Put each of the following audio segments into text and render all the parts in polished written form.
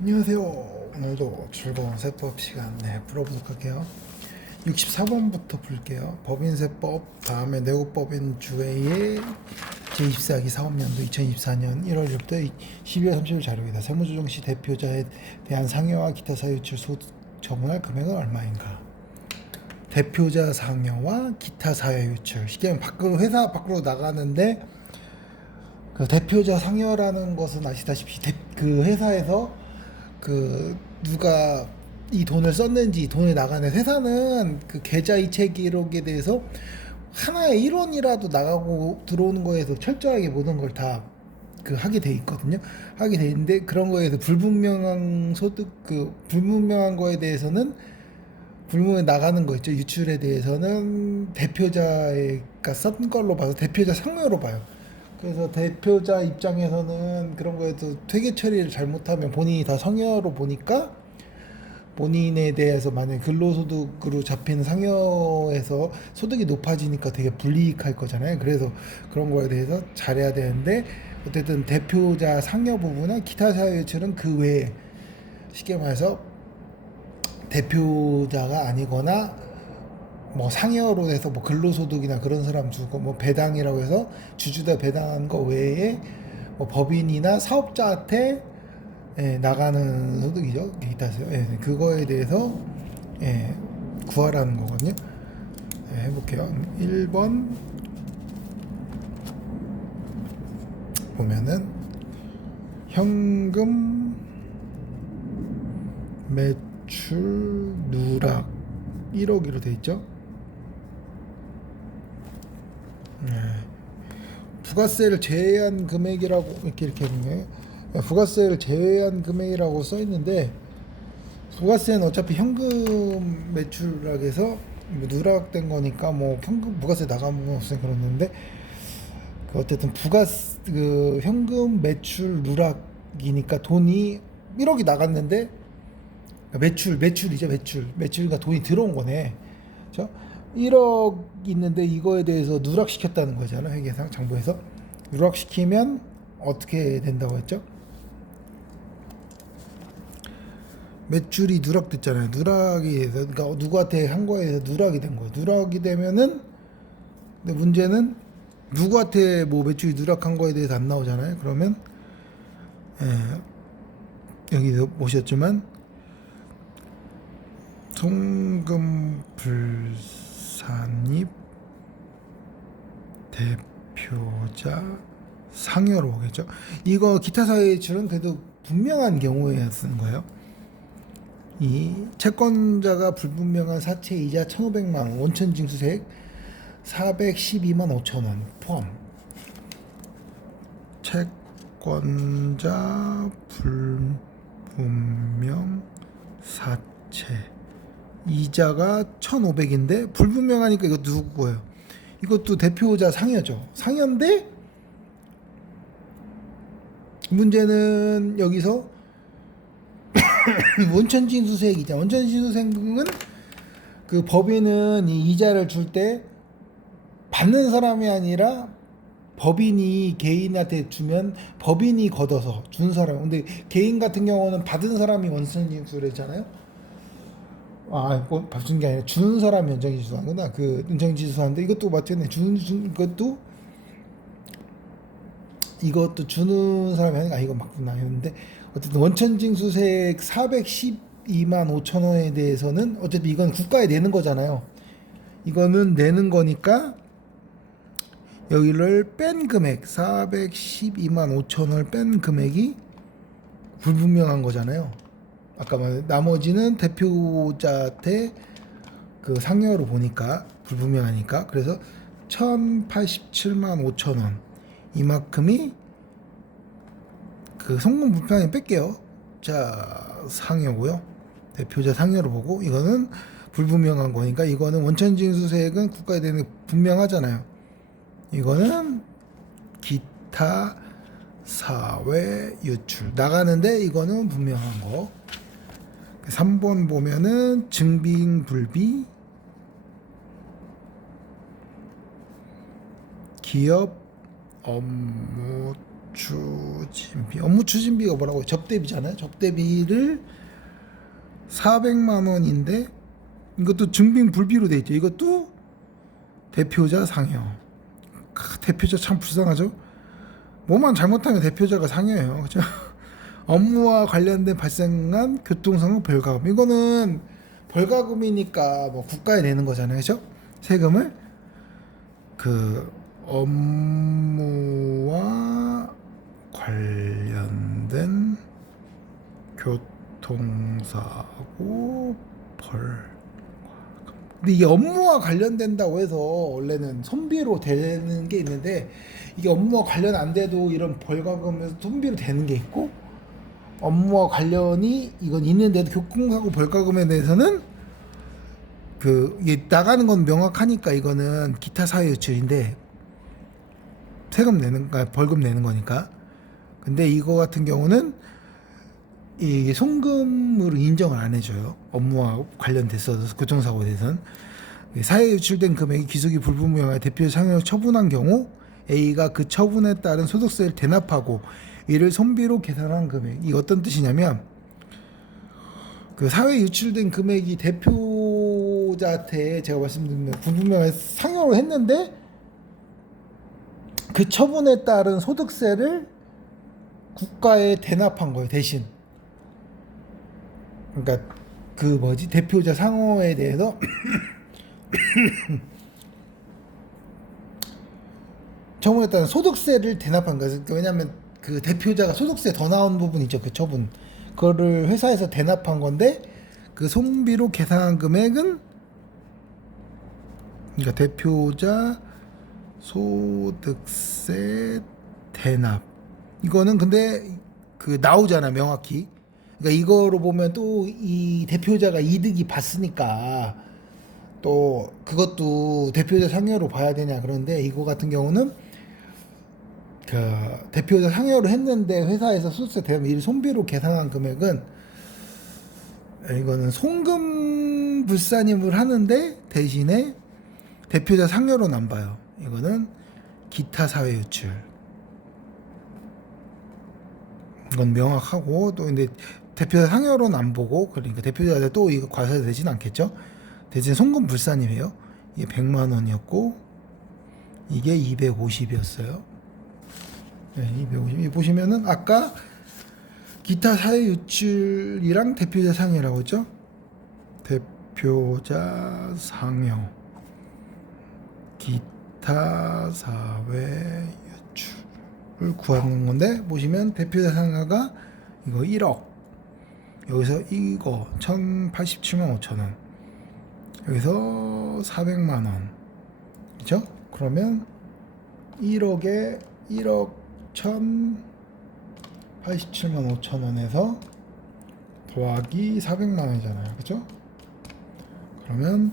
안녕하세요. 오늘도 즐거운 세법 시간 풀어보도록 할게요. 64번부터 풀게요. 법인세법 다음에 내국법인 주회의 제24기 사업년도 2024년 1월 1일부터 12월 30일 자료이다. 세무조정 시 대표자에 대한 상여와 기타 사유출 소득 처분할 금액은 얼마인가? 대표자 상여와 기타 사유출. 쉽게 말하면 회사 밖으로 나가는데 그 대표자 상여라는 것은 아시다시피 그 회사에서 그 누가 이 돈을 썼는지 돈이 나가는 회사는 그 계좌 이체 기록에 대해서 하나의 1원이라도 나가고 들어오는 거에서 철저하게 모든 걸 다 그 하게 돼 있거든요. 하게 돼 있는데 그런 거에서 불분명한 소득 그 불분명한 거에 대해서는 불문에 나가는 거 있죠. 유출에 대해서는 대표자가 썼던 걸로 봐서 대표자 상여로 봐요. 그래서 대표자 입장에서는 그런 거에서 퇴계 처리를 잘못하면 본인이 다 상여로 보니까 본인에 대해서 만약에 근로소득으로 잡히는 상여에서 소득이 높아지니까 되게 불이익할 거잖아요. 그래서 그런 거에 대해서 잘해야 되는데 어쨌든 대표자 상여 부분은 기타 사유출은 그 외에 쉽게 말해서 대표자가 아니거나 뭐 상여로 해서 뭐 근로소득이나 그런 사람 주고 뭐 배당이라고 해서 주주다 배당한 거 외에 뭐 법인이나 사업자한테 나가는 소득이죠. 기타세요. 그거에 대해서 구하라는 거거든요. 해볼게요. 1번 보면은 현금 매출 누락 1억으로 돼 있죠. 부가세를 제외한 금액이라고 이렇게 했네. 부가세를 제외한 금액이라고 써 있는데 부가세는 어차피 현금 매출락에서 뭐 누락된 거니까 뭐 현금 부가세 나가면 없으니 그러는데 그 어쨌든 부가세 그 현금 매출 누락이니까 돈이 1억이 나갔는데 매출이죠. 매출이니까 돈이 들어온 거네. 그렇죠? 1억 있는데 이거에 대해서 누락시켰다는 거잖아. 회계상 장부에서 누락시키면 어떻게 된다고 했죠? 매출이 누락됐잖아요. 누락이 돼서 그러니까 누구한테 한 거에 대해서 누락이 된 거예요. 누락이 되면은 근데 문제는 누구한테 뭐 매출이 누락한 거에 대해서 안 나오잖아요. 그러면 여기서 보셨지만 송금불산입 대표자 상여로 오겠죠. 이거 기타 사유출은 그래도 분명한 경우에 쓰는 거예요. 이 채권자가 불분명한 사채 이자 1,500만 원, 원천 징수세액 412만 5천 원 포함. 채권자 불분명 사채 이자가 1,500인데 불분명하니까 이거 누구 거예요? 이것도 대표자 상여죠. 상여인데 문제는 여기서 원천징수세액이자 원천징수세액은 그 법인은 이 이자를 줄 때 받는 사람이 아니라 법인이 개인한테 주면 법인이 걷어서 준 사람. 근데 개인 같은 경우는 받은 사람이 원천징수를 했잖아요. 이거 받은 게 아니라 주는 사람이 원천징수하구나. 그 원천징수하는데 이것도 마찬가지. 이것도 주는 사람이 아니라 이거 맞구나 했는데 어쨌든 원천징수세액 412만 5천 원에 대해서는 어쨌든 이건 국가에 내는 거잖아요. 이거는 내는 거니까 여기를 뺀 금액 412만 5천 원을 뺀 금액이 불분명한 거잖아요. 아까 말 나머지는 대표자한테 그 상여로 보니까 불분명하니까 그래서 1,087만 5천 원 이만큼이 그 송금 불편하게 뺄게요. 자 상여고요. 대표자 상여로 보고 이거는 불분명한 거니까 이거는 원천징수세액은 국가에 대는 분명하잖아요. 이거는 기타 사회 유출 나가는데 이거는 분명한 거. 3번 보면은 증빙불비 기업 업무 업무 추진비가 뭐라고 접대비잖아요. 접대비를 400만 원인데 이것도 증빙 불비로 돼 있죠. 이것도 대표자 상여. 대표자 참 불쌍하죠. 뭐만 잘못하면 대표자가 상여예요. 그렇죠? 업무와 관련된 발생한 교통사고 벌가금. 이거는 벌가금이니까 뭐 국가에 내는 거잖아요. 그렇죠? 세금을 그 업무와 관련된 교통사고 벌. 근데 이게 업무와 관련된다고 해서 원래는 손비로 되는 게 있는데 이게 업무와 관련 안 돼도 이런 벌가금에서 손비로 되는 게 있고 업무와 관련이 이건 있는데도 교통사고 벌가금에 대해서는 이게 나가는 건 명확하니까 이거는 기타 사회유출인데 세금 내는 거 벌금 내는 거니까. 근데 이거 같은 경우는 이게 송금으로 인정을 안 해줘요. 업무와 관련돼서 교통사고에 대해서는 사회에 유출된 금액이 기속이 불분명하게 대표 상여를 처분한 경우 A가 그 처분에 따른 소득세를 대납하고 이를 손비로 계산한 금액. 이 어떤 뜻이냐면 그 사회에 유출된 금액이 대표자한테 제가 말씀드린 불분명하게 상여를 했는데 그 처분에 따른 소득세를 국가에 대납한 거예요. 대신. 그러니까 대표자 상호에 대해서 처분에 따른 소득세를 대납한 거예요. 왜냐하면 그 대표자가 소득세 더 나온 부분 있죠. 그 처분 그거를 회사에서 대납한 건데 그 손비로 계산한 금액은 그러니까 대표자 소득세 대납. 이거는 근데 나오잖아 명확히. 그러니까 이거로 보면 또 이 대표자가 이득이 봤으니까 또 그것도 대표자 상여로 봐야 되냐 그런데 이거 같은 경우는 대표자 상여로 했는데 회사에서 소득세 대납 이 손비로 계산한 금액은 이거는 송금 불산임을 하는데 대신에 대표자 상여로는 안 봐요. 이거는 기타 사회 유출. 이건 명확하고 또 근데 대표자 상여로는 안 보고 그러니까 대표자한테 또 이거 과세되진 않겠죠. 대신 송금 불산임이에요. 이게 100만 원이었고 이게 250이었어요. 네, 250. 보시면은 아까 기타 사회 유출이랑 대표자 상여라고 했죠. 대표자 상여, 기타 사회 유출을 구하는 건데 보시면 대표자 상여가 이거 1억. 여기서 이거 1,087만 5천 원. 여기서 400만 원. 그죠? 그러면 1억 1,087만 5천 원에서 더하기 400만 원이잖아요. 그죠? 그러면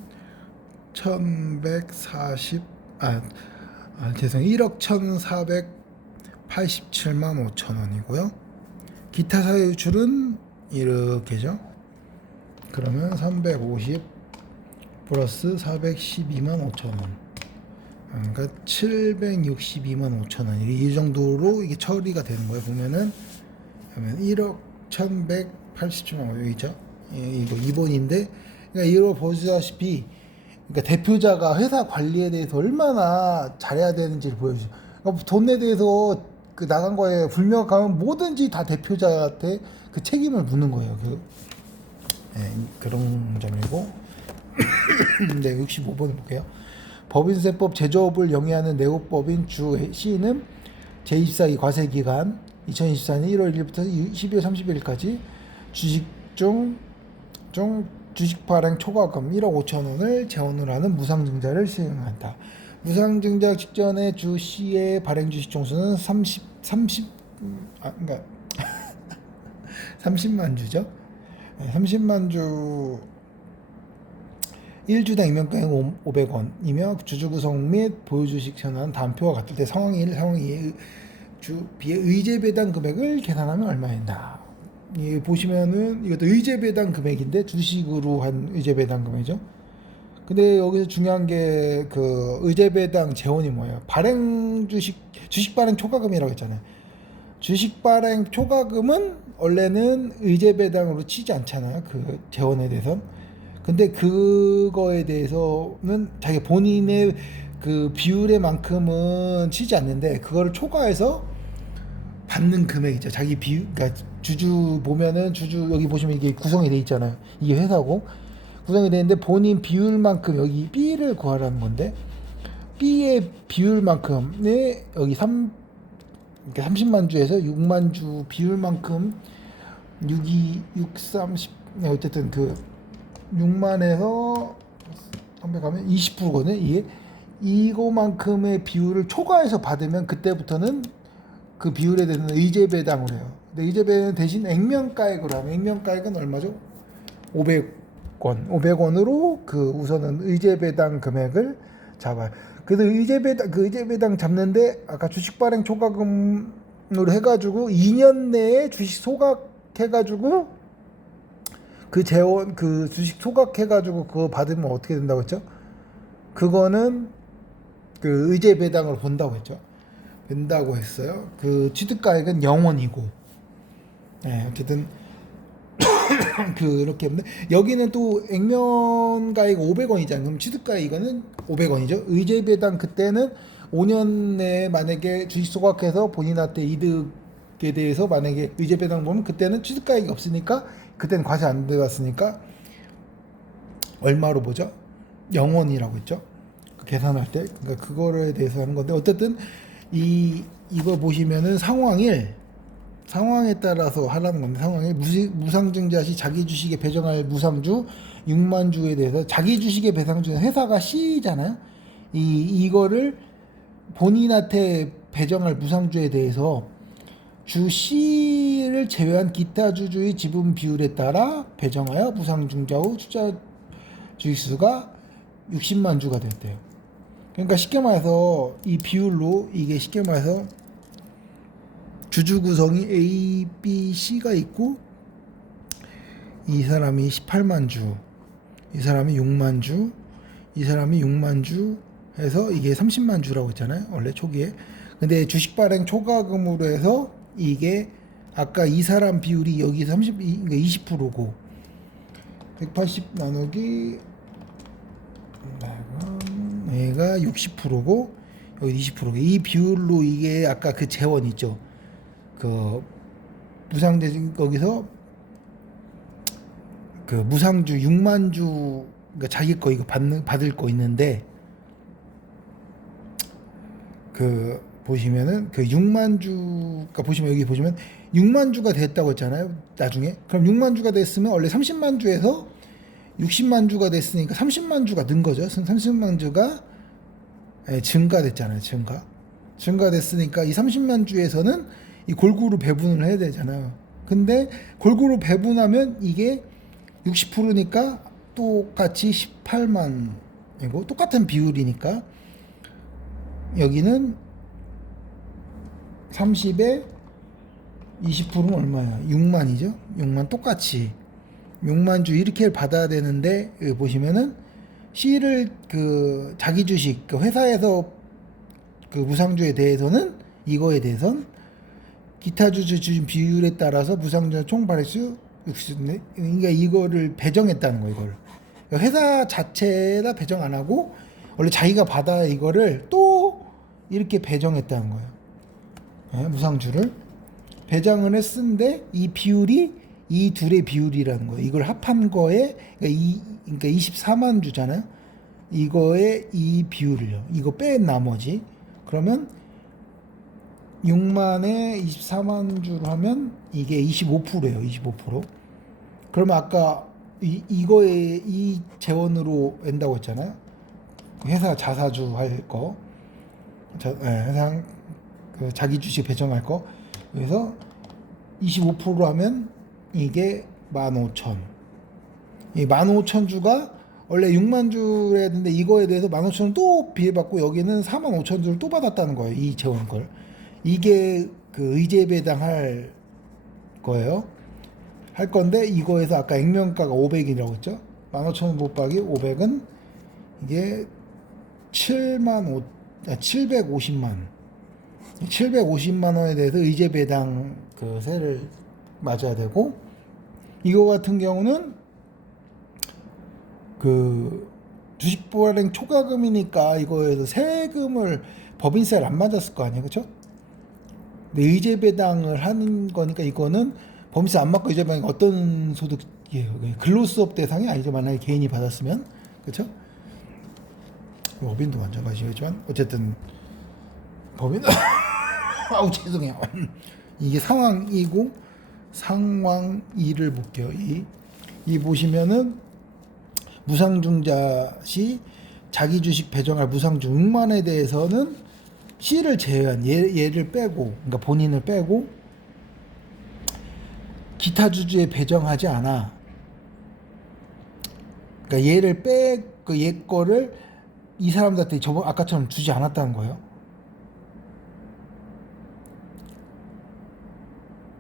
1억 1,487만 5천 원이고요. 기타 사회 유출은 이렇게죠. 그러면 350 플러스 412만 5천 원. 그러니까 762만 5천 원. 이 정도로 이게 처리가 되는 거예요. 보면은 1억 1,187만 원 여기 있죠. 이거 2번인데 그러니까 이거 보시다시피 그러니까 대표자가 회사 관리에 대해서 얼마나 잘해야 되는지를 보여주죠. 그러니까 돈에 대해서 나간 거에 불명확하면 뭐든지 다 대표자한테 그 책임을 묻는 거예요. 그런 점이고. 네, 65번 볼게요. 법인세법 제조업을 영위하는 내국법인 주 C는 제24기 과세기간 2024년 1월 1일부터 12월 31일까지 주식 주식 발행 초과금 1억 5천 원을 재원을 하는 무상증자를 시행한다. 무상증자 직전에 주 C의 발행 주식 종수는 30만 주죠. 30만 주 1주당 임명가액 500원이며 주주 구성 및 보유 주식 현황 다음 표와 같을 때 상황 1, 상황 2의 주 B의 의제 배당 금액을 계산하면 얼마인다. 이 보시면은 이것도 의제 배당 금액인데 주식으로 한 의제 배당 금액이죠. 근데 여기서 중요한 게 의제 배당 재원이 뭐예요? 발행 주식 발행 초과금이라고 했잖아요. 주식 발행 초과금은 원래는 의제 배당으로 치지 않잖아요. 그 재원에 대해서. 근데 그거에 대해서는 자기 본인의 그 비율의 만큼은 치지 않는데 그거를 초과해서 받는 금액이죠. 자기 비율, 그러니까 주주 보면은 주주 여기 보시면 이게 구성이 돼 있잖아요. 이게 회사고 구성이 되는데 본인 비율만큼 여기 B를 구하라는 건데 B의 비율만큼의 여기 30만 주에서 6만 주 비율만큼 6, 30 어쨌든 그 6만에서 300하면 20%거든 이게 이거만큼의 비율을 초과해서 받으면 그때부터는 그 비율에 대해서 의제 배당을 해요. 근데 의제 배당 대신 액면가액으로 하면 액면가액은 얼마죠? 500원. 500원으로 그 우선은 의제 배당 금액을 잡아요. 그래서 의제 배당 잡는데 아까 주식 발행 초과금으로 해가지고 2년 내에 주식 소각해가지고 그 재원 그 주식 소각해가지고 그거 받으면 어떻게 된다고 했죠? 그거는 그 의제 배당을 본다고 했죠. 된다고 했어요. 그 취득가액은 0원이고, 네, 어쨌든 그렇게 했는데 여기는 또 액면가액 500원이잖아요. 그럼 취득가액 이거는 500원이죠. 의제 배당 그때는 5년 내에 만약에 주식 소각해서 본인한테 이득에 대해서 만약에 의제 배당 보면 그때는 취득가액이 없으니까 그때는 과세 안 들어갔으니까 얼마로 보죠? 0원이라고 했죠. 계산할 때 그러니까 그거에 대해서 하는 건데 어쨌든 이거 보시면은 상황에 따라서 하라는 건데 상황에 무상증자 시 자기 주식에 배정할 무상주 6만 주에 대해서 자기 주식에 배상주는 회사가 C잖아요. 이거를 본인한테 배정할 무상주에 대해서 주 C를 제외한 기타 주주의 지분 비율에 따라 배정하여 무상증자 후 투자 주식수가 60만 주가 됐대요. 그러니까 쉽게 말해서 이 비율로 이게 쉽게 말해서 주주 구성이 A, B, C가 있고 이 사람이 18만 주, 이 사람이 6만 주, 이 사람이 6만 주 해서 이게 30만 주라고 했잖아요. 원래 초기에. 근데 주식 발행 초과금으로 해서 이게 아까 이 사람 비율이 여기 그러니까 20%고 180 나누기 얘가 60%고 여기 20%고 이 비율로 이게 아까 그 재원 있죠. 그 무상대 거기서 그 무상주 6만 주 그러니까 자기 거 이거 받을 거 있는데 그 보시면은 그 6만 주가 보시면 여기 보시면 6만 주가 됐다고 했잖아요. 나중에 그럼 6만 주가 됐으면 원래 30만 주에서 60만 주가 됐으니까 30만 주가 는 거죠. 30만 주가 증가됐잖아요. 증가됐으니까 이 30만 주에서는 이 골고루 배분을 해야 되잖아요. 근데 골고루 배분하면 이게 60%니까 똑같이 18만이고 똑같은 비율이니까 여기는 30에 20%는 얼마야? 6만이죠. 6만 똑같이 6만 주 이렇게 받아야 되는데 여기 보시면은 C를 그 자기 주식 그 회사에서 그 무상주에 대해서는 이거에 대해선 기타 주주 비율에 따라서 무상주 총 발행수 60네. 그러니까 이거를 배정했다는 거 이걸. 회사 자체에다 배정 안 하고 원래 자기가 받아야 이거를 또 이렇게 배정했다는 거예요. 네, 무상주를 배정을 했는데 이 비율이 이 둘의 비율이라는 거예요. 이걸 합한 거에 그러니까 24만 주잖아요. 이거에 이 비율을요. 이거 뺀 나머지 그러면 6만에 24만 주로 하면 이게 25%예요. 25%. 그러면 아까 이거에 이 재원으로 낸다고 했잖아요. 회사 자사주 할 거, 회사 그 자기 주식 배정할 거. 그래서 25%로 하면 이게 15,000. 이 15,000주가 원래 6만 주를 했는데 이거에 대해서 15,000을 또 비해받고 여기는 45,000주를 또 받았다는 거예요. 이 재원 걸. 이게 그 의제 배당할 거예요. 할 건데 이거에서 아까 액면가가 500이라고 했죠. 15,000원 곱하기 500은 이게 750만 750만 원에 대해서 의제 배당 그 세를 맞아야 되고, 이거 같은 경우는 그 주식 발행 초과금이니까 이거에서 세금을 법인세를 안 맞았을 거 아니에요, 그렇죠? 근데 의제 배당을 하는 거니까 이거는 법인세 안 맞고 의제 배당 어떤 소득이에요? 근로수업 대상이 아니죠, 만약에 개인이 받았으면, 그렇죠? 법인도 마찬가지겠지만 어쨌든 법인 아우 죄송해요. 이게 상황 2고 상황 2를 볼게요. 이 보시면은 무상증자 시 자기 주식 배정할 무상증 6만에 대해서는 C를 제외한 얘를 빼고, 그러니까 본인을 빼고 기타 주주에 배정하지 않아. 그러니까 얘를 그 얘 거를 이 사람들한테 저번 아까처럼 주지 않았다는 거예요.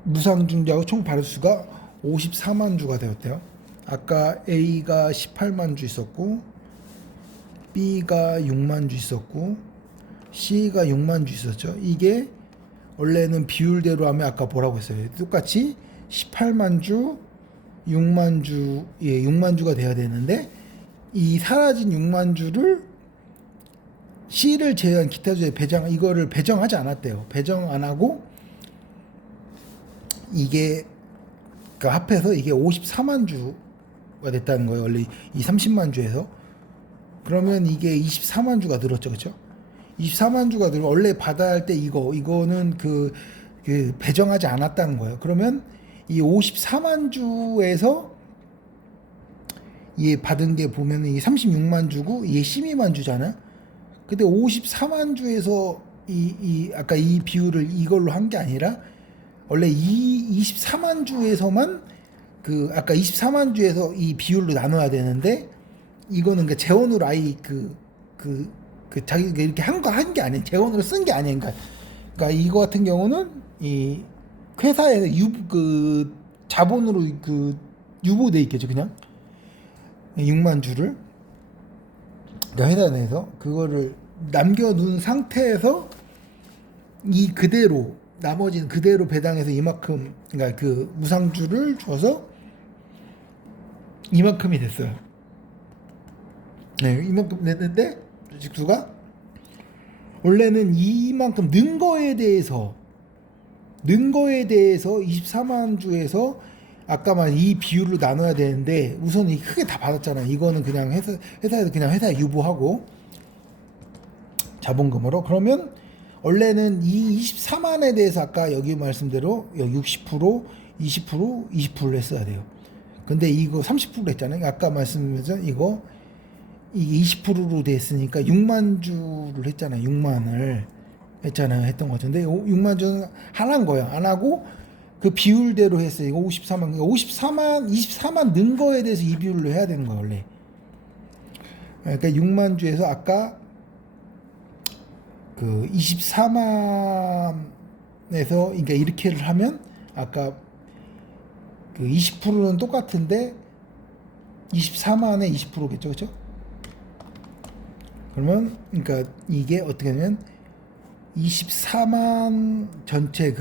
무상증자후 총 발수가 54만 주가 되었대요. 아까 A가 18만 주 있었고, B가 6만 주 있었고, C가 6만 주 있었죠. 이게 원래는 비율대로 하면 아까 뭐라고 했어요? 똑같이 18만 주, 6만 주, 6만 주가 돼야 되는데, 이 사라진 6만 주를 C를 제외한 기타 주에 이거를 배정하지 않았대요. 배정 안 하고 이게 그 합해서 이게 54만 주가 됐다는 거예요. 원래 이 30만 주에서. 그러면 이게 24만 주가 늘었죠, 그렇죠? 24만 주가 늘어 원래 받아야 할 때 이거는 그 배정하지 않았다는 거예요. 그러면 이 54만 주에서 얘 받은 게 보면은 이 36만 주고 얘 12만 주잖아요. 근데 54만 주에서 아까 이 비율을 이걸로 한 게 아니라 원래 이 24만 주에서만 그 아까 24만 주에서 이 비율로 나눠야 되는데 이거는 그 재원으로 아예 자기가 이렇게 한 게 아니에요. 재원으로 쓴 게 아니에요. 그러니까 이거 같은 경우는 이 회사에서 자본으로 유보돼 있겠죠, 그냥 6만 주를. 회사 내에서 그거를 남겨둔 상태에서 나머지는 그대로 배당해서 이만큼, 그러니까 그 무상주를 줘서 이만큼이 됐어요. 네, 이만큼 됐는데 주식수가 원래는 이만큼 는 거에 대해서 24만 주에서 아까만 이 비율로 나눠야 되는데 우선 크게 다 받았잖아요. 이거는 그냥 회사에서 그냥 회사에 유보하고 자본금으로. 그러면 원래는 이 24만에 대해서 아까 여기 말씀대로 60%, 20%, 20%를 했어야 돼요. 근데 이거 30% 했잖아요. 아까 말씀드린 이게 20%로 됐으니까 6만 주를 했잖아요. 6만을 했잖아요. 했던 거 같은데 6만 주는 안 한 거예요. 안 하고 그 비율대로 했어요. 이거 24만 는 거에 대해서 이 비율로 해야 되는 거예요, 원래. 그러니까 6만 주에서 아까 그 24만에서 그러니까 이렇게를 하면 아까 그 20%는 똑같은데 24만에 20%겠죠, 그렇죠? 그러면 그러니까 이게 어떻게 하면 24만 전체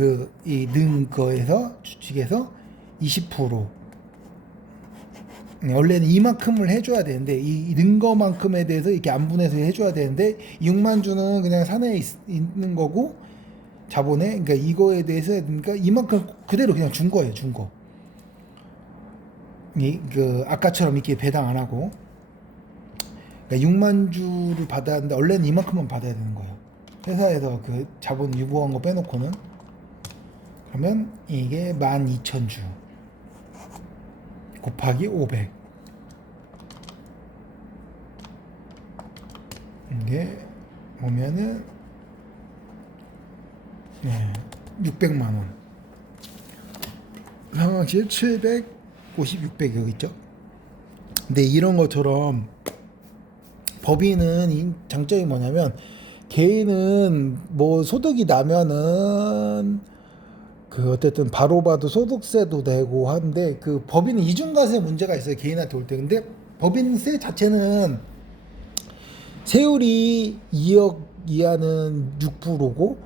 는 거에서 주식에서 20% 원래는 이만큼을 해줘야 되는데 이 는 거만큼에 대해서 이렇게 안분해서 해줘야 되는데 6만 주는 그냥 사내에 있는 거고 자본에 그러니까 이거에 대해서 그러니까 이만큼 그대로 그냥 준 거예요, 준 거. 아까처럼 이렇게 배당 안 하고 그러니까 6만 주를 받아야 하는데 원래는 이만큼만 받아야 되는 거예요. 회사에서 그 자본 유보한 거 빼놓고는. 그러면 이게 12,000주 곱하기 500 이게 보면은 600만 원. 상황실 750, 600 여기 있죠. 근데 이런 것처럼 법인은 장점이 뭐냐면 개인은 뭐 소득이 나면은 어쨌든 바로 봐도 소득세도 내고 하는데 그 법인은 이중과세 문제가 있어요, 개인한테 올 때. 근데 법인세 자체는 세율이 2억 이하는 6%고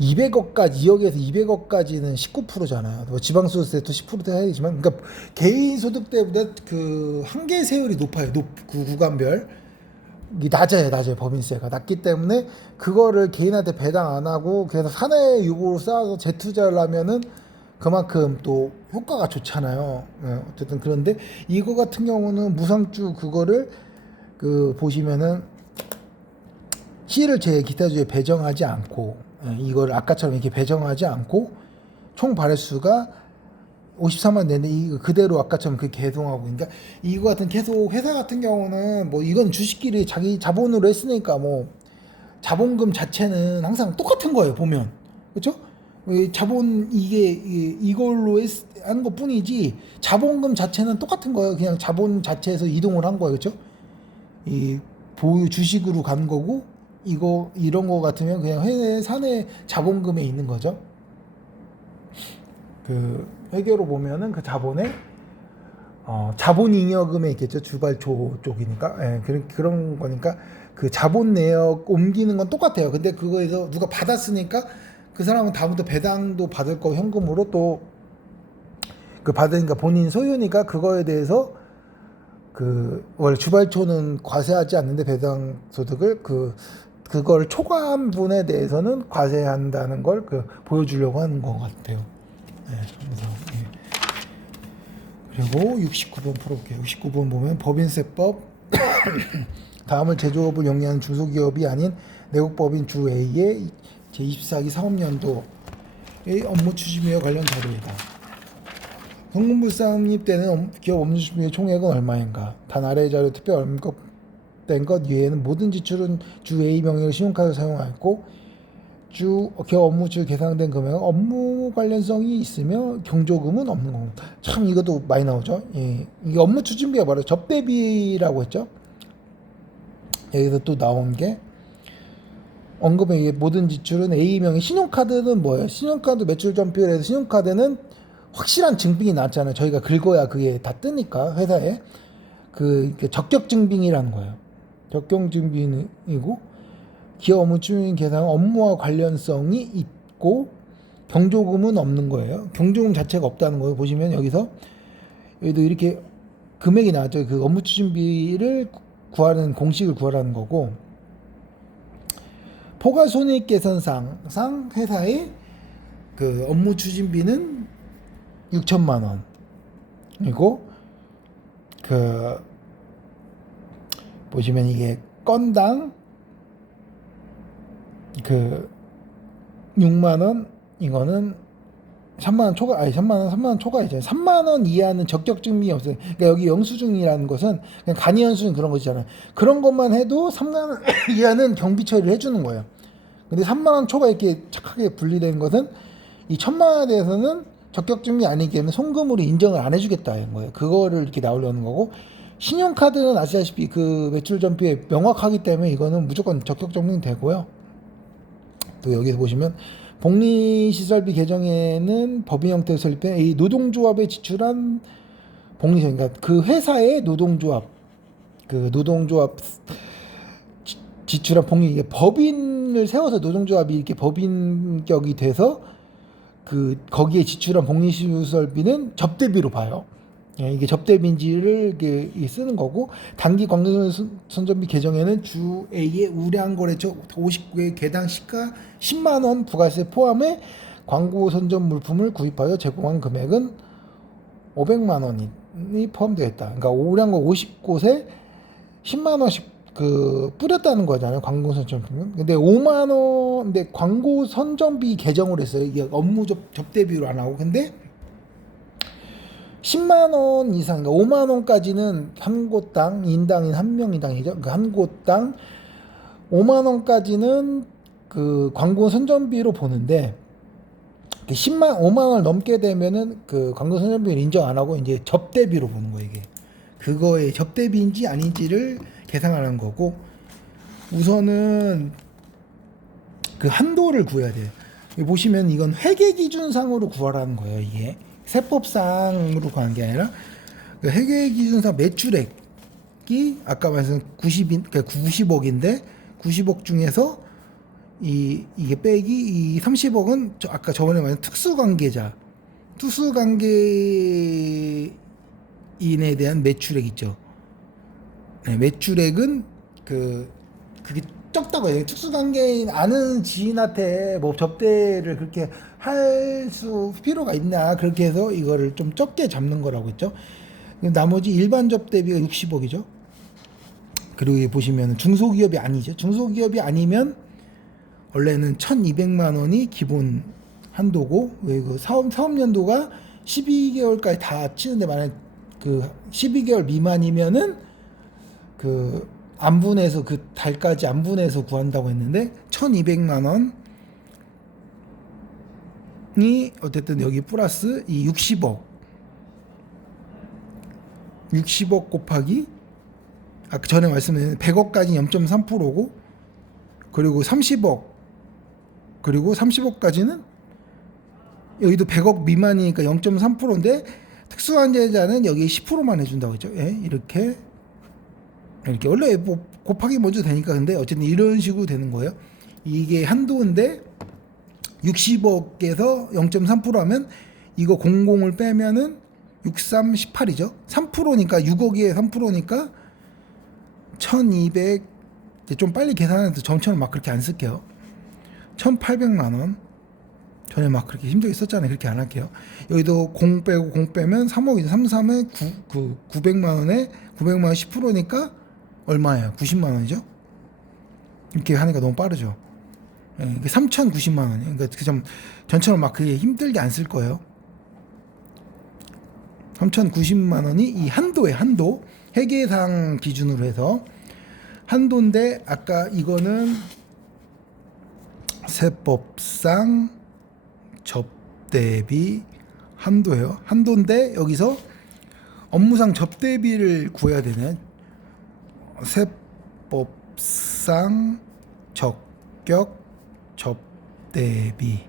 200억까지 2억에서 200억까지는 19%잖아요. 뭐 지방소득세도 10%도 해야 되지만, 그러니까 개인 소득 때보다 그 한계 세율이 높아요. 그 구간별 낮아요. 법인세가 낮기 때문에 그거를 개인한테 배당 안 하고 그래서 사내 유보로 쌓아서 재투자를 하면은 그만큼 또 효과가 좋잖아요. 예, 어쨌든 그런데 이거 같은 경우는 무상주 그거를 그 보시면은 시를 제 기타주에 배정하지 않고 이걸 아까처럼 이렇게 배정하지 않고 총 발행수가 53만 내는데 이거 그대로 아까처럼 그 개송하고 그러니까 이거 같은 계속 회사 같은 경우는 뭐 이건 주식끼리 자기 자본으로 했으니까 뭐 자본금 자체는 항상 똑같은 거예요 보면 그렇죠? 자본 이게 이걸로 한 것뿐이지 자본금 자체는 똑같은 거예요. 그냥 자본 자체에서 이동을 한 거예요, 그렇죠? 이 보유 주식으로 간 거고 이거 이런 거 같으면 그냥 회사내 자본금에 있는 거죠. 그 회계로 보면은 그 자본에 자본잉여금에 있겠죠. 주발초 쪽이니까 그런 거니까 그 자본 내역 옮기는 건 똑같아요. 근데 그거에서 누가 받았으니까 그 사람은 다음부터 배당도 받을 거 현금으로 또 그 받으니까 본인 소유니까 그거에 대해서 그 원래 주발초는 과세하지 않는데 배당 소득을 그걸 초과한 분에 대해서는 과세한다는 걸 그 보여주려고 하는 것 같아요. 네, 그래서 그리고 69번 풀어볼게요. 69번 보면 법인세법 다음을 제조업을 영위하는 중소기업이 아닌 내국법인 주 A의 제24기 사업연도의 업무 추진비와 관련 자료이다. 성금불상립되는 기업 업무 추진비의 총액은 얼마인가? 단 아래의 자료 특별 언급된 것 외에는 모든 지출은 주 A 명의의 신용카드를 사용하였고 기업 업무주 계산된 금액은 업무 관련성이 있으며 경조금은 없는 겁니다. 참 이것도 많이 나오죠. 예. 이게 업무 추진비가 바로 접대비라고 했죠. 여기서 또 나온 게 언급에 의해 모든 지출은 A명의 신용카드는 뭐예요? 신용카드 매출 점표에서 신용카드는 확실한 증빙이 나왔잖아요. 저희가 긁어야 그게 다 뜨니까 회사에 그 적격 증빙이라는 거예요. 적격 증빙이고 기업 업무 추진 계산은 업무와 관련성이 있고 경조금은 없는 거예요. 경조금 자체가 없다는 거예요. 보시면 여기도 이렇게 금액이 나왔죠. 그 업무 추진비를 구하는 공식을 구하라는 거고 포괄손익 계산상 회사의 그 업무 추진비는 6천만 원. 그리고 그 보시면 이게 건당 그 6만 원 이거는 3만 원 초과 3만 원 초과이죠. 3만 원 이하는 적격 증빙이 없어요. 그러니까 여기 영수증이라는 것은 그냥 간이 영수증 그런 거잖아요. 그런 것만 해도 3만 원 이하는 경비 처리를 해주는 거예요. 근데 3만 원 초과 이렇게 착하게 분리된 것은 이 1,000만 원에 대해서는 적격 증빙이 아니기 때문에 송금으로 인정을 안 해주겠다는 거예요. 그거를 이렇게 나오려는 거고 신용카드는 아시다시피 그 매출 전표에 명확하기 때문에 이거는 무조건 적격 증빙이 되고요. 또 여기서 보시면 복리시설비 개정에는 법인 형태로 설립된 이 노동조합에 지출한 복리시설, 그러니까 그 회사의 노동조합 지출한 복리, 이게 법인을 세워서 노동조합이 이렇게 법인격이 돼서 그 거기에 지출한 복리시설비는 접대비로 봐요. 예, 이게 접대비인지를 이렇게 쓰는 거고 단기 광고선전비 개정에는 주 A의 우량거래처 59회 개당 시가 10만 원 부가세 포함해 광고선전 물품을 구입하여 제공한 금액은 500만 원이 포함되어 있다. 그러니까 우량거 50곳에 10만 원씩 그 뿌렸다는 거잖아요. 광고 선전비는. 근데 5만 원, 근데 광고 선전비 개정을 했어요. 이게 업무 접대비로 안 하고. 근데 10만 원 이상, 그러니까 5만 원까지는 한 곳당 인당인 한 명이당이죠. 그 한 곳당 5만 원까지는 그 광고 선전비로 보는데 5만 원을 넘게 되면은 그 광고 선전비를 인정 안 하고 이제 접대비로 보는 거예요. 이게 그거의 접대비인지 아닌지를 계산하는 거고 우선은 그 한도를 구해야 돼요. 여기 보시면 이건 회계 기준상으로 구하라는 거예요. 이게 세법상으로 구하는 게 아니라 그 회계 기준상 매출액이 아까 말씀 90억인데 90억 중에서 이게 빼기 이 30억은 아까 저번에 말한 특수관계인에 대한 매출액 있죠. 네, 매출액은 그게 적다고 해요. 특수관계인 아는 지인한테 뭐 접대를 그렇게 할 필요가 있나 그렇게 해서 이거를 좀 적게 잡는 거라고 했죠. 나머지 일반 접대비가 60억이죠. 그리고 여기 보시면 중소기업이 아니죠. 중소기업이 아니면 원래는 1,200만 원이 기본 한도고 그 사업연도가 12개월까지 다 치는데 만약 그 12개월 미만이면은 그 안분해서 그 달까지 안분해서 구한다고 했는데 1,200만 원이 어쨌든 여기 플러스 이 60억 곱하기 아까 전에 말씀드린 100억까지 0.3%고 그리고 30억까지는 여기도 100억 미만이니까 0.3%인데 특수환자자는 여기 10%만 해준다고 했죠. 예, 이렇게 원래 뭐 곱하기 먼저 되니까 근데 어쨌든 이런 식으로 되는 거예요. 이게 한도인데 60억에서 0.3% 하면 이거 00을 빼면은 63, 18이죠. 3%니까 6억에 3%니까 1,200 좀 빨리 계산해서 점처럼 막 그렇게 안 쓸게요. 1,800만 원. 전에 막 그렇게 힘들게 썼잖아요. 그렇게 안 할게요. 여기도 0 빼고 0 빼면 3억이죠. 3에 900만 원에 900만 원 10%니까 얼마예요? 90만 원이죠. 이렇게 하니까 너무 빠르죠. 예, 이게 3,090만 원이에요. 그러니까 그 전처럼 막 그게 힘들게 안 쓸 거예요. 3,090만 원이 이 한도의 한도. 회계상 기준으로 해서 한도인데 아까 이거는 세법상 접대비 한도예요. 한도인데 여기서 업무상 접대비를 구해야 되는 세법상 적격 접대비.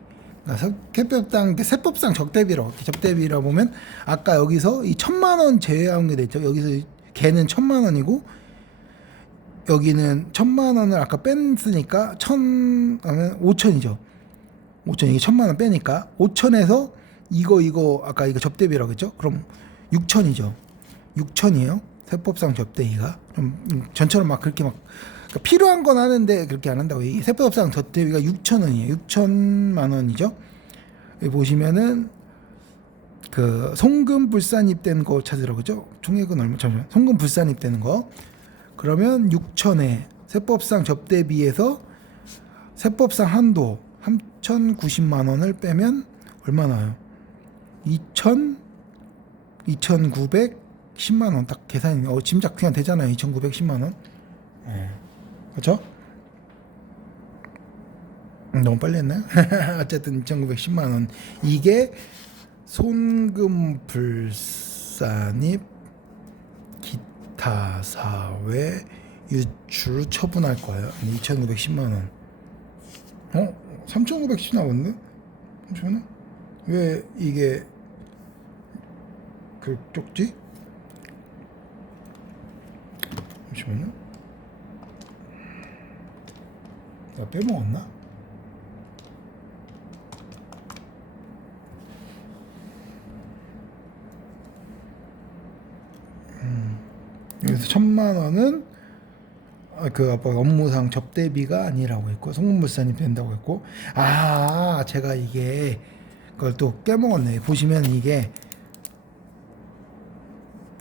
세법상 접대비라고 보면 아까 여기서 이 1,000만 원 제외한 게 됐죠. 여기서 걔는 1,000만 원이고 여기는 1,000만 원을 아까 뺐으니까 1,000 하면 5,000이죠. 5,000 이게 1,000만 원 빼니까 5,000에서 이거 아까 이거 접대비라고 했죠. 그럼 6,000이죠. 6,000이에요. 세법상 접대비가 좀 전처럼 막 그렇게 막 그러니까 필요한 건 하는데 그렇게 안 한다고. 이 세법상 접대비가 6,000원이에요. 6,000만 원이죠. 여기 보시면은 그 송금 불산입된 거 찾으라고 그죠? 총액은 얼마? 잠시만. 송금 불산입되는 거. 그러면 6,000에 세법상 접대비에서 세법상 한도 3,090만 원을 빼면 얼마 나와요? 2,910만 원 딱 계산이 짐작 그냥 되잖아요. 2,910만 원. 그렇죠? 너무 빨리 했나요? 어쨌든 2,910만 원. 이게 손금 불산입 기타 사회 유출 처분할 거예요. 2,910만 원. 3,910 나왔네? 잠시만요. 왜 이게 그 쪽지? 잠시만요. 나 빼먹었나? 여기서 1,000만 원은 그 아빠 업무상 접대비가 아니라고 했고 송금불산이 된다고 했고 제가 이게 그걸 또 깨먹었네. 보시면 이게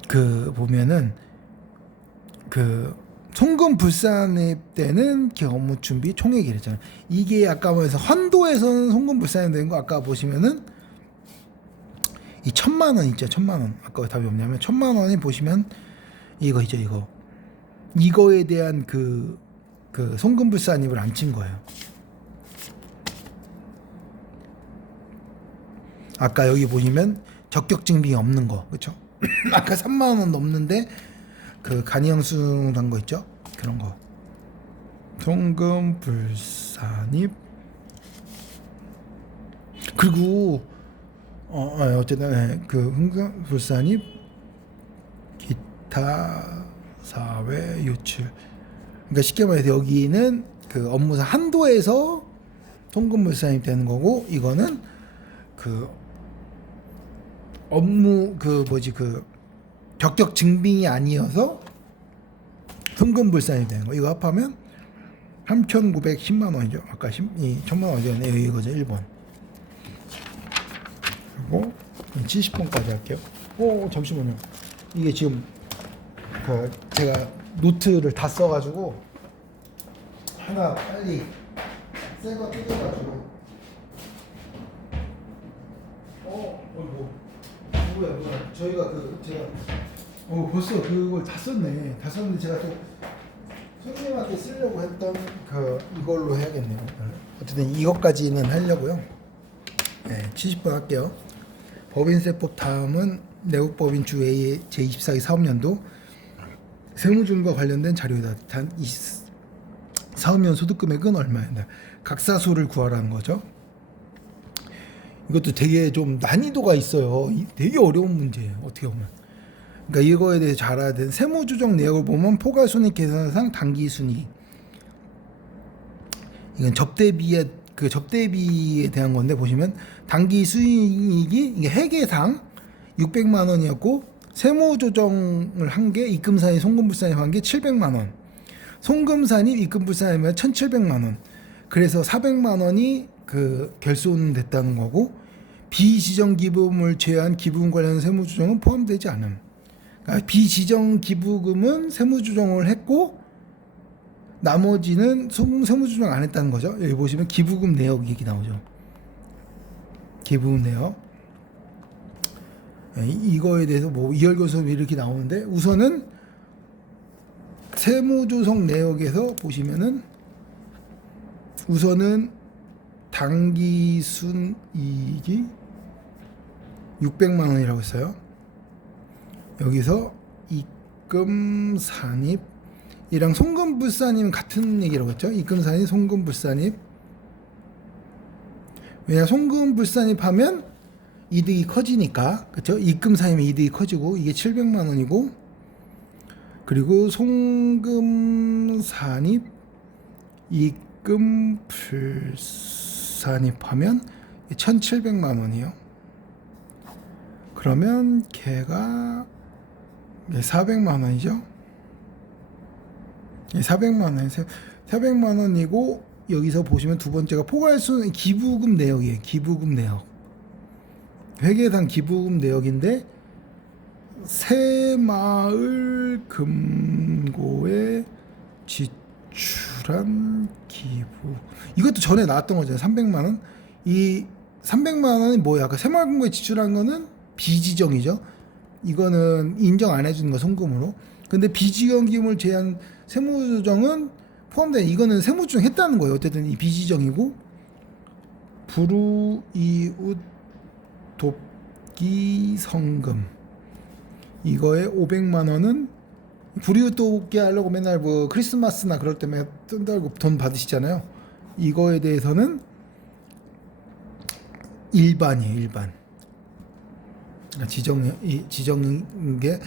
그 보면은 그 송금불산입 때는 그 업무 준비 총액이랬잖아요. 이게 아까 뭐해서 한도에서는 송금불산이 되는 거 아까 보시면은 이 1,000만 원 있죠. 1,000만 원. 아까 왜 답이 없냐면 1,000만 원이 보시면 이거 있죠. 이거에 대한 그 송금불산입을 안 친 거예요. 아까 여기 보시면 적격증빙이 없는 거, 그렇죠? 아까 3만 원 넘는데 그 간이영수한 거 있죠? 그런 거. 송금불산입. 그리고 어쨌든 그 송금불산입 기타 사회 유출. 그러니까 쉽게 말해서 여기는 그 업무상 한도에서 송금불산입 되는 거고, 이거는 그 업무 그 적격 증빙이 아니어서 송금불산이 되는 거. 이거 합하면 3,910만 원이죠. 아까 1,000만 원이었네요. 이거죠. 1번. 그리고 70번까지 할게요. 잠시만요. 이게 지금 제가 노트를 다 써가지고 하나 빨리 새 거 뜯어가지고 뭐야 저희가 제가 벌써 그걸 다 썼네. 다 썼는데 제가 또 손님한테 쓰려고 했던 이걸로 해야겠네요. 어쨌든 이것까지는 하려고요. 네, 70번 할게요. 법인세법 다음은 내국법인 주 A의 제24기 사업년도 세무준과 관련된 자료이다. 단 사업년 소득금액은 얼마인가? 각사소를 구하라는 거죠. 이것도 되게 좀 난이도가 있어요. 되게 어려운 문제예요. 어떻게 보면. 그러니까 이거에 대해서 잘 알아야 되는 세무조정 내역을 보면 포괄손익 계산상 당기순이익. 이건 접대비에 대한 건데 보시면 당기순이익이 이게 회계상 600만 원이었고 세무조정을 한 게 입금사인 송금불산입 한 게 700만 원. 송금산입 입금불산이면 1,700만 원. 그래서 400만 원이 결손됐다는 거고, 비지정 기부금을 제외한 기부금 관련 세무조정은 포함되지 않음. 그러니까 비지정 기부금은 세무조정을 했고 나머지는 세무조정 안 했다는 거죠. 여기 보시면 기부금 내역 얘기 나오죠. 기부금 내역. 이거에 대해서 이월교섭 이렇게 나오는데, 우선은 세무조정 내역에서 보시면은 우선은 당기순이익이 600만 원이라고 했어요. 여기서 입금산입이랑 송금불산입 같은 얘기라고 했죠. 입금산입, 송금불산입. 왜냐, 송금불산입 하면 이득이 커지니까, 그렇죠? 입금산입 이득이 커지고 이게 700만 원이고, 그리고 송금산입, 입금불산입하면 1,700만 원이요. 그러면 걔가 400만 원이죠. 400만 원이고, 여기서 보시면 두 번째가 포괄손 기부금 내역이에요. 기부금 내역. 회계상 기부금 내역인데, 새마을 금고에 지출한 기부. 이것도 전에 나왔던 거잖아요. 300만 원. 이 300만 원이 뭐야? 아까 새마을 금고에 지출한 거는 비지정이죠. 이거는 인정 안 해주는 거, 송금으로. 근데 비지정 기금을 제한 세무조정은 포함된, 이거는 세무조정 했다는 거예요. 어쨌든 이 비지정이고, 불우이웃 돕기 성금, 이거에 500만 원은 불이웃 돕기 하려고 맨날 크리스마스나 그럴 때면 뜬다고 돈 받으시잖아요. 이거에 대해서는 일반이에요. 일반. 지정인 게,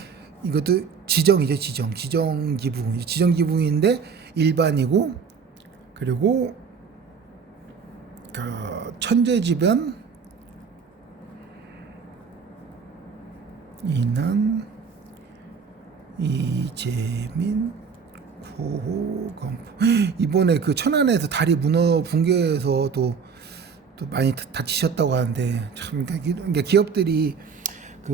이것도 지정이죠. 지정 기부금. 지정 기부금인데 일반이고, 그리고 천재지변, 이난, 이재민, 구호검. 이번에 천안에서 다리 문어 붕괴해서 또 많이 다치셨다고 하는데, 참, 그러니까 기업들이,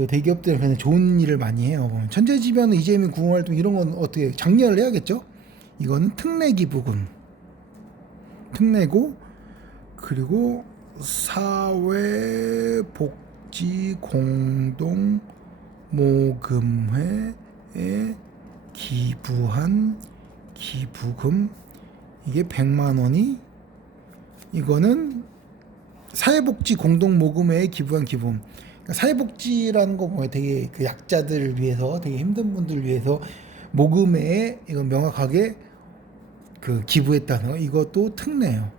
대기업들은 그냥 좋은 일을 많이 해요. 천재지변, 이재민, 구호활동 이런 건 어떻게 장려를 해야겠죠? 이거는 특례기부금, 특례고, 그리고 사회복지공동모금회에 기부한 기부금, 이게 100만 원이, 이거는 사회복지공동모금회에 기부한 기부금. 그러니까 사회복지라는 거 보면 되게 약자들을 위해서, 되게 힘든 분들을 위해서 모금회에 이건 명확하게 기부했다는 거. 이것도 특례예요.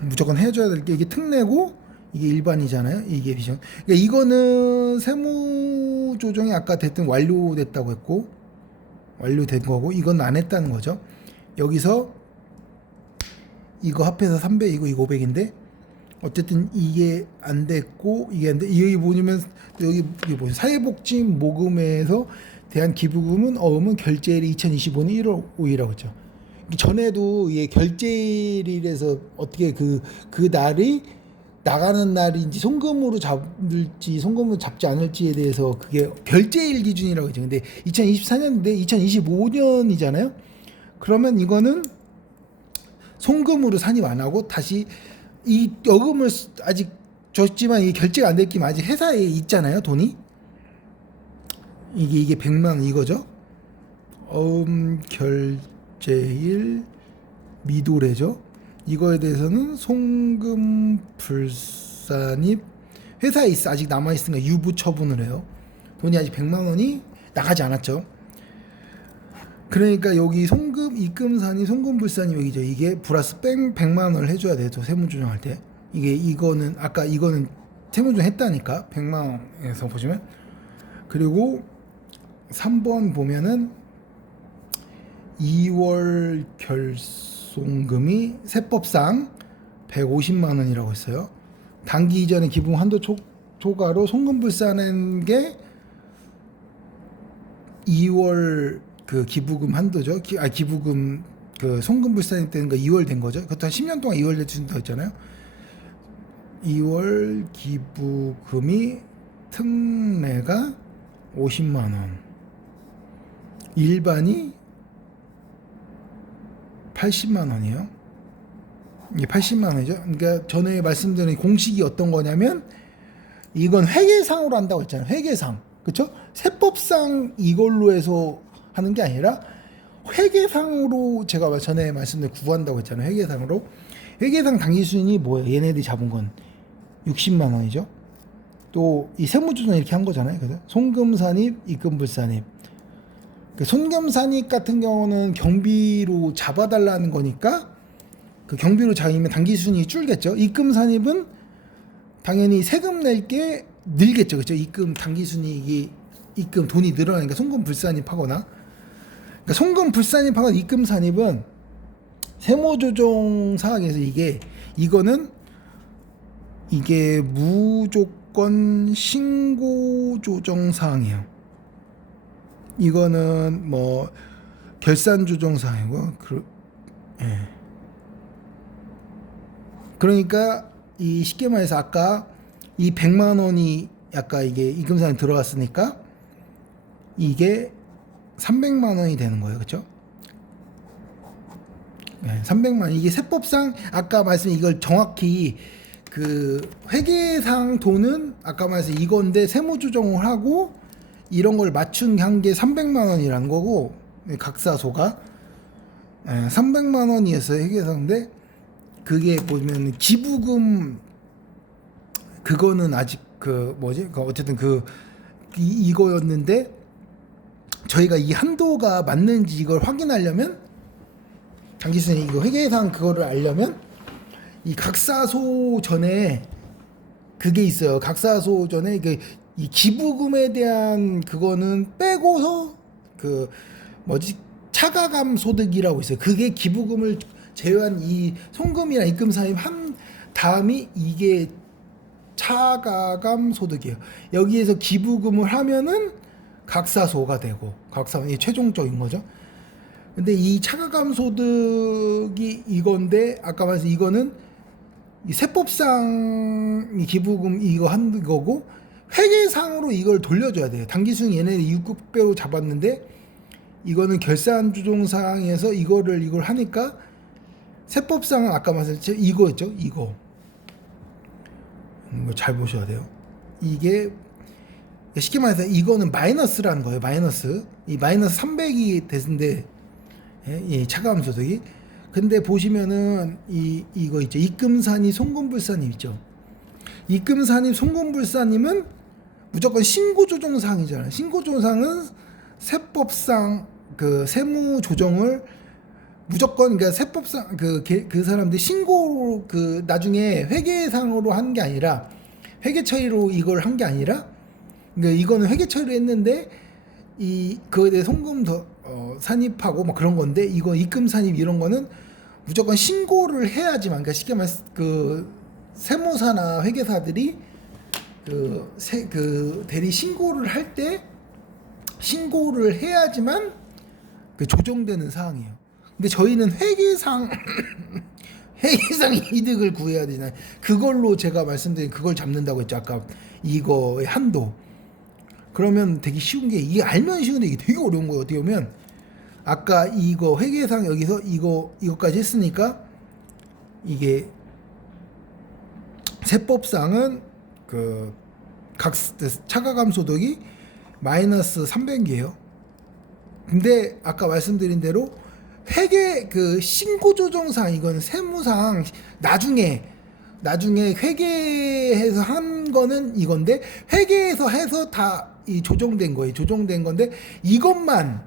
무조건 해줘야 될 게, 이게 특례고 이게 일반이잖아요. 이게 비전. 그러니까 이거는 세무조정이 아까 됐든 완료됐다고 했고, 완료된 거고, 이건 안 했다는 거죠. 여기서 이거 합해서 300이고 이거 500인데 어쨌든 이게 안 됐고 이게 안 돼. 여기 뭐냐면 여기 뭐 사회복지 모금에서 대한 기부금은 어음은 결제일이 2025년 1월 5일이라고 했죠. 전에도 이게 결제일이라서 어떻게 그 날이 나가는 날인지 송금으로 잡을지 송금으로 잡지 않을지에 대해서 그게 결제일 기준이라고 했죠. 근데 2024년인데 2025년이잖아요. 그러면 이거는 송금으로 산입 안 하고 다시 이 여금을 아직 줬지만 이게 결제가 안 됐기만 아직 회사에 있잖아요, 돈이. 이게 100만 원 이거죠. 결제일 미도래죠. 이거에 대해서는 송금 불산입 회사에 있어 아직 남아 있으니까 유부 처분을 해요. 돈이 아직 100만 원이 나가지 않았죠. 그러니까 여기 송금 입금산이 송금 불산이 여기죠. 이게 플러스 100만 원을 해줘야 돼요. 또 세무조정할 때. 이거는 아까 이거는 세무조정 했다니까 100만 원에서 보시면. 그리고 3번 보면은 2월 결송금이 세법상 150만 원이라고 했어요. 단기 이전에 기부금 한도 초과로 송금 불산한 게 2월 그 기부금 한도죠. 기부금 그 송금 불산이 되는 거 2월 된 거죠. 그것도 한 10년 동안 2월 내준다고 했잖아요. 2월 기부금이 특례가 50만 원. 일반이 80만 원이에요. 이게 80만 원이죠. 그러니까 전에 말씀드린 공식이 어떤 거냐면 이건 회계상으로 한다고 했잖아요. 회계상. 그렇죠? 세법상 이걸로 해서 하는 게 아니라 회계상으로 제가 전에 말씀드린 구한다고 했잖아요. 회계상으로. 회계상 당기순이 뭐예요? 얘네들이 잡은 건 60만 원이죠. 또 이 세무조정 이렇게 한 거잖아요. 그죠? 송금산입, 입금불산입. 송금산입 같은 경우는 경비로 잡아달라는 거니까 그 경비로 잡으면 당기순이 줄겠죠. 입금산입은 당연히 세금 낼 게 늘겠죠. 그렇죠? 입금 당기순이익이 입금 돈이 늘어나니까 송금불산입하거나 그러니까 송금불산입하거나 입금산입은 세무조정 사항에서 이거는 이게 무조건 신고조정 사항이에요. 이거는 뭐 결산조정 사항이고 예. 그러니까 이 쉽게 말해서 아까 이 100만 원이 아까 이게 입금산에 들어갔으니까 이게 300만 원이 되는 거예요. 그렇죠? 네, 300만 원. 이게 세법상 아까 말씀드린 이걸 정확히 그 회계상 돈은 아까 말씀 이건데 세무조정을 하고 이런 걸 맞춘 한 게 300만 원이라는 거고 각사소가 300만 원이었어요. 회계상인데 그게 보면 기부금 그거는 아직 그 뭐지? 어쨌든 이거였는데 저희가 이 한도가 맞는지 이걸 확인하려면 당기순이 이거 회계상 그거를 알려면 이 각사소 전에 그게 있어요. 각사소 전에 이 기부금에 대한 그거는 빼고서 그 뭐지 차가감 소득이라고 있어요. 그게 기부금을 제외한 이 송금이나 입금 사입 한 다음이 이게 차가감 소득이에요. 여기에서 기부금을 하면은 각사소가 되고 각사이 최종적인 거죠. 근데 이 차가감 소득이 이건데 아까 말씀 이거는 이 세법상 이 기부금 이거 한 거고 회계상으로 이걸 돌려줘야 돼요. 당기순 얘네들 6배로 잡았는데 이거는 결산조정사항에서 이걸 하니까 세법상은 아까 말씀드린 이거였죠. 이거 잘 보셔야 돼요. 이게 쉽게 말해서 이거는 마이너스라는 거예요. 마이너스. 이 마이너스 300이 됐는데 이 차가감 소득이. 근데 보시면은 이거 있죠. 입금산입, 송금불산입 있죠. 입금산입, 송금불산입은 무조건 신고조정사항이잖아요. 신고조정사항은 세법상 그 세무조정을 무조건 그러니까 세법상 그 사람들이 신고 그 나중에 회계상으로 한 게 아니라 회계 처리로 이걸 한 게 아니라 그러니까 이거는 회계 처리를 했는데 그거에 대해 송금 더 산입하고 막 그런 건데 이거 입금 산입 이런 거는 무조건 신고를 해야지만, 그러니까 쉽게 말해서 그 세무사나 회계사들이 그 대리 신고를 할 때 신고를 해야지만 그 조정되는 사항이에요. 근데 저희는 회계상 회계상 이득을 구해야 되잖아요. 그걸로 제가 말씀드린 그걸 잡는다고 했죠. 아까 이거의 한도. 그러면 되게 쉬운 게, 이게 알면 쉬운데 이게 되게 어려운 거예요. 어떻게 보면 아까 이거 회계상 여기서 이거까지 했으니까 이게 세법상은 그 각 차가감 소득이 마이너스 300이에요. 근데 아까 말씀드린 대로 회계 그 신고 조정상, 이건 세무상 나중에 회계해서 한 거는 이건데, 회계에서 해서 다 이 조정된 거예요. 조정된 건데 이것만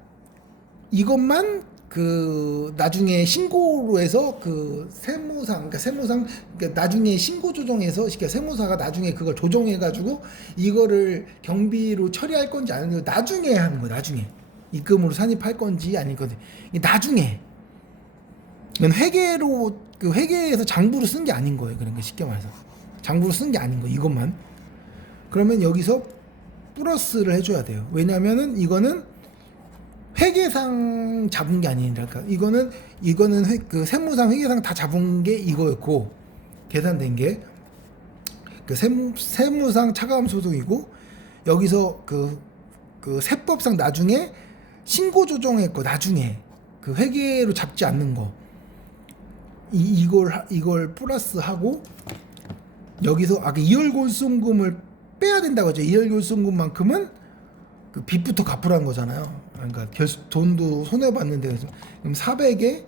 그 나중에 신고로 해서 그 그러니까 나중에 신고 조정해서, 그러니까 세무사가 나중에 그걸 조정해 가지고 이거를 경비로 처리할 건지 아니면 나중에 하는 거예요. 나중에 입금으로 산입할 건지 아닐 건지 나중에. 이건 회계에서 장부로 쓴 게 아닌 거예요. 그러니까 쉽게 말해서 장부로 쓴 게 아닌 거, 이것만. 그러면 여기서 플러스를 해줘야 돼요. 왜냐면은 이거는 회계상 잡은 게 아니니까. 이거는 그 세무상 회계상 다 잡은 게 이거였고, 계산된 게 그 세무상 차가감 소득이고, 여기서 그 세법상 나중에 신고 조정했고, 나중에 그 회계로 잡지 않는 거, 이걸 플러스하고, 여기서 아까 이월골손금을 빼야 된다고 하죠. 이월골손금만큼은 그 빚부터 갚으라는 거잖아요. 그러니까 돈도 손해 봤는데, 그래서 그럼 400에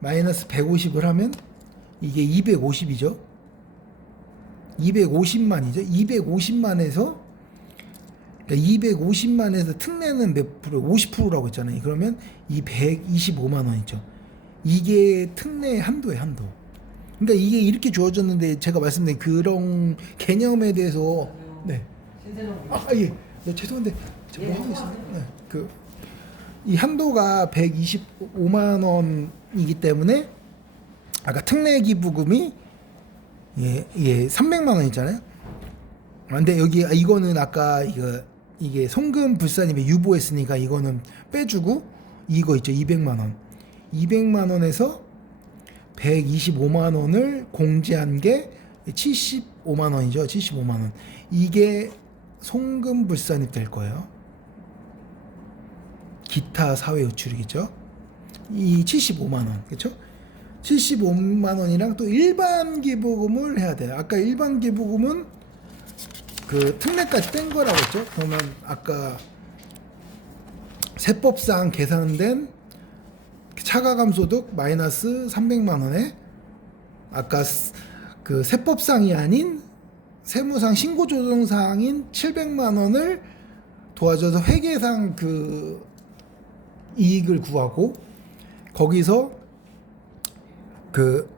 마이너스 150을 하면 이게 250이죠. 250만이죠. 250만에서 그러니까 250만에서 특례는 몇 프로? 50%라고 했잖아요. 그러면 이 125만 원이죠. 이게 특례 한도예요, 한도. 그러니까 이게 이렇게 주어졌는데, 제가 말씀드린 그런 개념에 대해서 네. 예. 네, 죄송한데 저 뭐 하고 있어요? 네. 이 한도가 125만 원이기 때문에 아까 특례 기부금이 예 300만 원 있잖아요. 근데 여기 이거는 아까 이게 송금 불산입에 유보했으니까 이거는 빼주고, 이거 있죠. 200만 원. 200만 원에서 125만 원을 공제한 게 75만 원이죠. 75만 원. 이게 송금 불산입 될 거예요. 기타 사회 요출이겠죠. 이 75만 원. 그렇죠? 75만 원이랑 또 일반 기부금을 해야 돼요. 아까 일반 기부금은 그 특례까지 뺀 거라고 했죠. 그러면 아까 세법상 계산된 차가감 소득 마이너스 300만 원에 아까 그 세법상이 아닌 세무상 신고조정상인 700만 원을 도와줘서 회계상 그 이익을 구하고, 거기서 그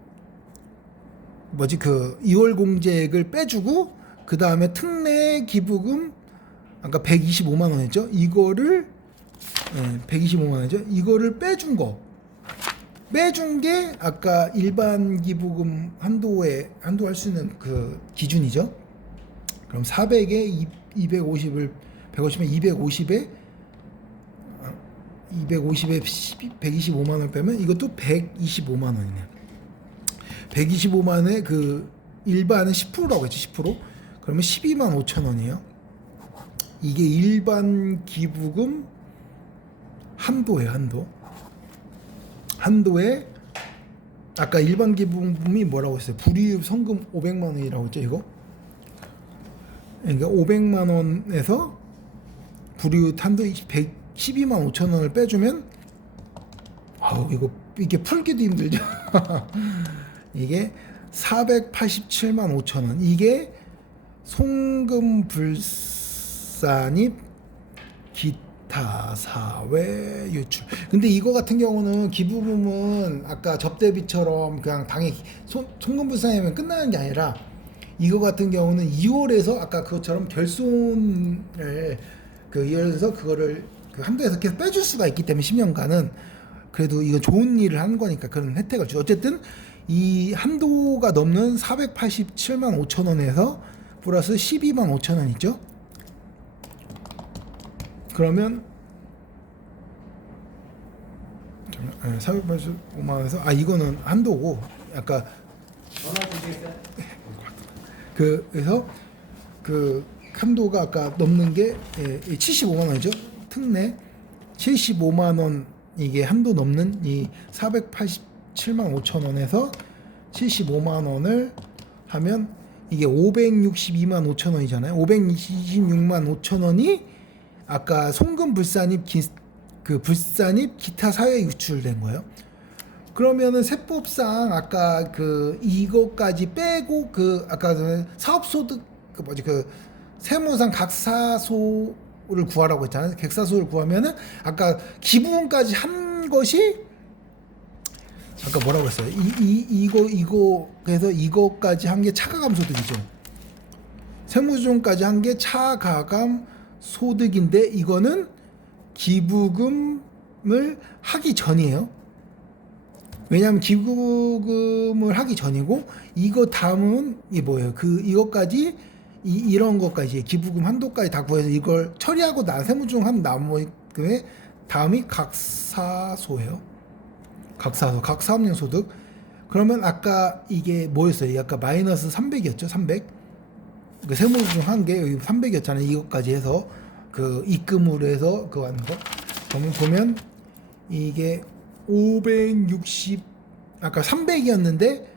이월 공제액을 빼주고, 그 다음에 특례 기부금 아까 125만 원이죠. 이거를 125만 원이죠. 이거를 빼준 게 아까 일반 기부금 한도할 수 있는 그 기준이죠. 그럼 400에 250을 150에 125만 원 빼면 이것도 125만 원이네요. 125만 원에 그 일반은 10%라고 했죠. 10%. 그러면 12만 5천 원이에요. 이게 일반 기부금 한도예요. 한도에 아까 일반 기부금이 뭐라고 했어요? 불이익 성금 500만 원이라고 했죠. 이거. 그러니까 500만 원에서 불이익 한도 112만 5천 원을 빼주면, 이게 풀기도 힘들죠. 이게 487만 5천 원. 이게 송금 불산입 기타 사회 유출. 근데 이거 같은 경우는 기부금은 아까 접대비처럼 그냥 당일 송금 불산이면 끝나는 게 아니라, 이거 같은 경우는 2월에서 아까 그것처럼 결손을 2월에서 그거를 그 한도에서 계속 빼줄 수가 있기 때문에 10년간은 그래도 이건 좋은 일을 한 거니까 그런 혜택을 주죠. 어쨌든 이 한도가 넘는 487만 5천 원에서 플러스 12만 5천 원 있죠. 그러면 485만 원에서 이거는 한도고 아까 그래서 그 한도가 아까 넘는 게 75만 원이죠. 특례 75만 원 이게 한도 넘는 이 487만 5천 원에서 75만 원을 하면 이게 562만 5천 원이잖아요. 526만 5천 원이 아까 송금 불산입 불산입 기타 사회 유출된 거예요. 그러면은 세법상 아까 그 이거까지 빼고 그 아까 사업소득 세무상 각사소를 구하라고 했잖아요. 객사소를 구하면은 아까 기부금까지 한 것이 아까 뭐라고 했어요? 이거 그래서 이거까지 한 게 차가감 소득이죠. 세무조정까지 한 게 차가감 소득인데 이거는 기부금을 하기 전이에요. 왜냐하면 기부금을 하기 전이고 이거 다음은 이게 뭐예요? 이것까지 이런 것까지 기부금 한도까지 다 구해서 이걸 처리하고 난 세무조정 하면 나머지 다음이 각사소예요. 각사업용 소득. 그러면 아까 이게 뭐였어요? 아까 마이너스 300이었죠. 300. 그 세무조정 한 게 여기 300이었잖아요. 이것까지 해서 그 입금으로 해서 그거 하는 거. 그러면 보면 이게 560 아까 300이었는데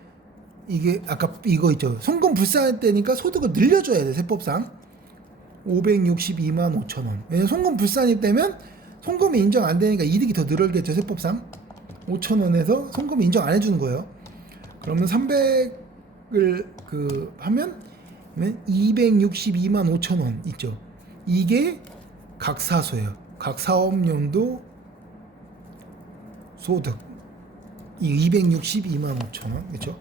이게 아까 이거 있죠. 송금 불산할 때니까 소득을 늘려줘야 돼. 세법상 562만 5천 원. 왜냐면 송금 불산입 되면 송금이 인정 안 되니까 이득이 더 늘어겠죠. 세법상 5천 원에서 송금이 인정 안 해주는 거예요. 그러면 300을 하면 262만 5천 원 있죠. 이게 각사소예요. 각사업용도 소득 이 262만 5천 원 그렇죠?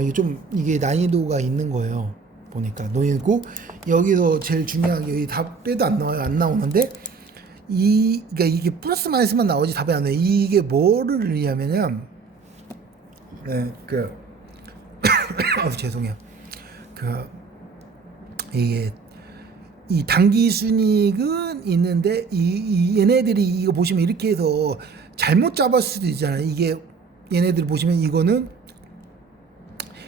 이게 좀 이게 난이도가 있는 거예요. 보니까 있고 여기서 제일 중요한 게 여기 답 빼도 안 나와요. 안 나오는데 그러니까 이게 플러스 마이너스만 나오지 답이 안 나요. 이게 뭐를 의미하면요. 죄송해요. 이게 이 당기 순이익은 있는데 얘네들이 이거 보시면 이렇게 해서 잘못 잡았을 수도 있잖아요. 이게 얘네들 보시면 이거는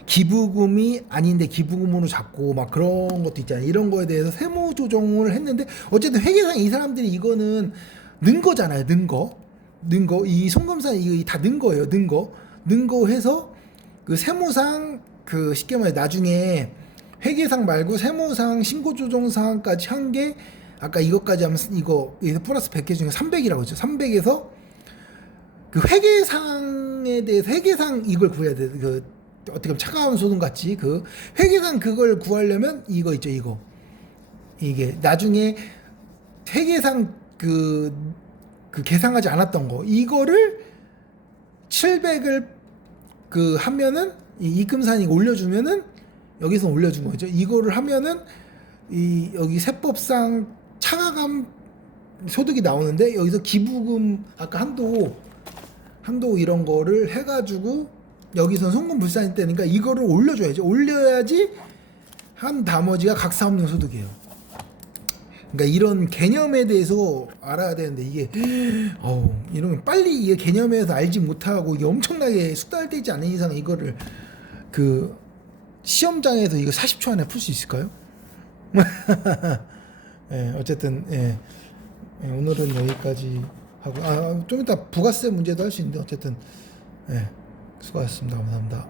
기부금이 아닌데 기부금으로 잡고 막 그런 것도 있잖아요. 이런 거에 대해서 세무 조정을 했는데 어쨌든 회계상 이 사람들이 이거는 는 거잖아요. 는 거 이 송금산 이거 다 는 거예요. 는 거 해서 그 세무상 쉽게 말해 나중에 회계상 말고 세무상 신고조정사항까지 한 게 아까 이것까지 하면 이거 플러스 100개 중에 300이라고 했죠. 300에서 그 회계상에 대해서 회계상 이걸 구해야 돼. 어떻게 보면 차가운 소금 같이 회계상 그걸 구하려면 이거 있죠. 이게 나중에 회계상 계상하지 않았던 거 이거를 700을 하면은 이 입금산이 올려주면은 여기서 올려준 거죠. 이거를 하면은 여기 세법상 차가감 소득이 나오는데 여기서 기부금 아까 한도 이런 거를 해가지고 여기선 송금 불산일 때니까 이거를 올려줘야죠. 올려야지 한 나머지가 각사업용 소득이에요. 그러니까 이런 개념에 대해서 알아야 되는데 이게 이러면 빨리 이게 개념에 대해서 알지 못하고 이게 엄청나게 숙달되지 않은 이상 이거를 시험장에서 이거 40초 안에 풀 수 있을까요? 어쨌든 오늘은 여기까지 하고 좀 이따 부가세 문제도 할 수 있는데 어쨌든 수고하셨습니다. 감사합니다.